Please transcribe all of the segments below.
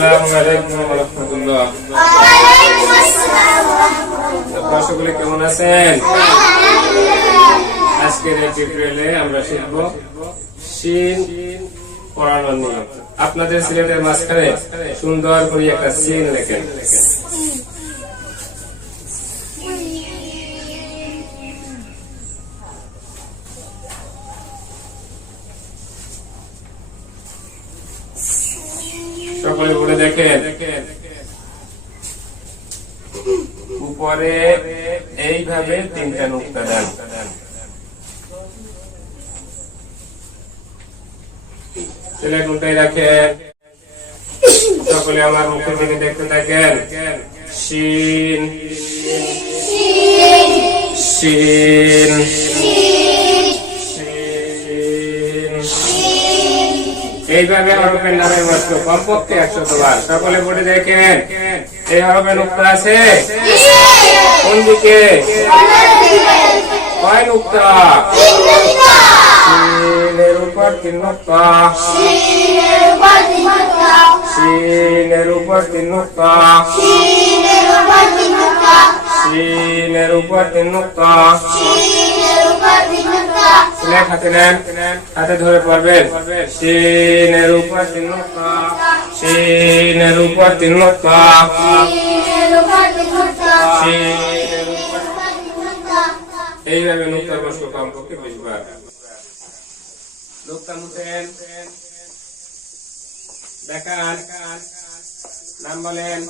আসসালামু আলাইকুম ওয়া রাহমাতুল্লাহ। আপনারা সকলে কেমন আছেন? আজকের এই টিউটোরিয়ালে আমরা শিখব শিন পড়ানোর নিয়ম। আপনাদের সিলেটের মাঝখানে সুন্দর করে একটা শিন লেখেন। সকলে বলে দেখেন, উপরে এইভাবে তিনটা নুক্তা দেন। সিলেট উল্টাই রাখেন। সকলে আমার মুখের দিকে দেখতে থাকেন। শিন শিন এইভাবে হরফের নামের মাত্র কমপক্ষে 100 বার। সকলে বলে দেখেন, এই হরফের নুক্তা আছে কোন দিকে? কয় নুক্তা? শিনের উপর 3 নুক্তা। শিনের উপর 3 নুক্তা। শিনের উপর 3 নুক্তা। হাতে নেন, হাতে ধরে পড়বেন। শিনের উপর 3 নুক্তা। শিনের উপর 3 নুক্তা। এইভাবে নুক্তার বস্তু কমপক্ষে 20 বার। নুক্তা মুছেন, দেখান, নাম বলেন,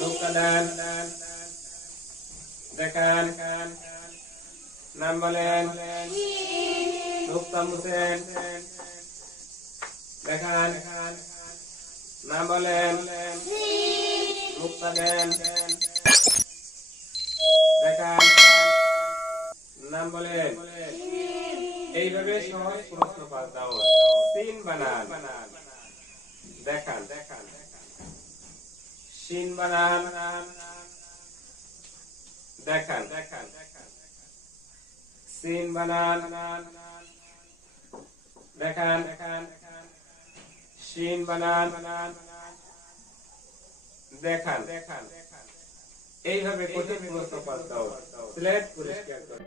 নুক্তা দেন, দেখান, নাম বলেন, নুক্তা মুছেন, দেখান, নাম বলেন, নুক্তা দেন, দেখান, নাম বলেন। এইভাবে সহজ প্রশ্ন পাস দাও। শিন বানান, দেখান, শিন বানান, দেখান, শিন বানান, দেখান, শিন বানান, দেখান। এইভাবে কঠিন প্রশ্ন পাস দাও। সিলেট পরিষ্কার করো।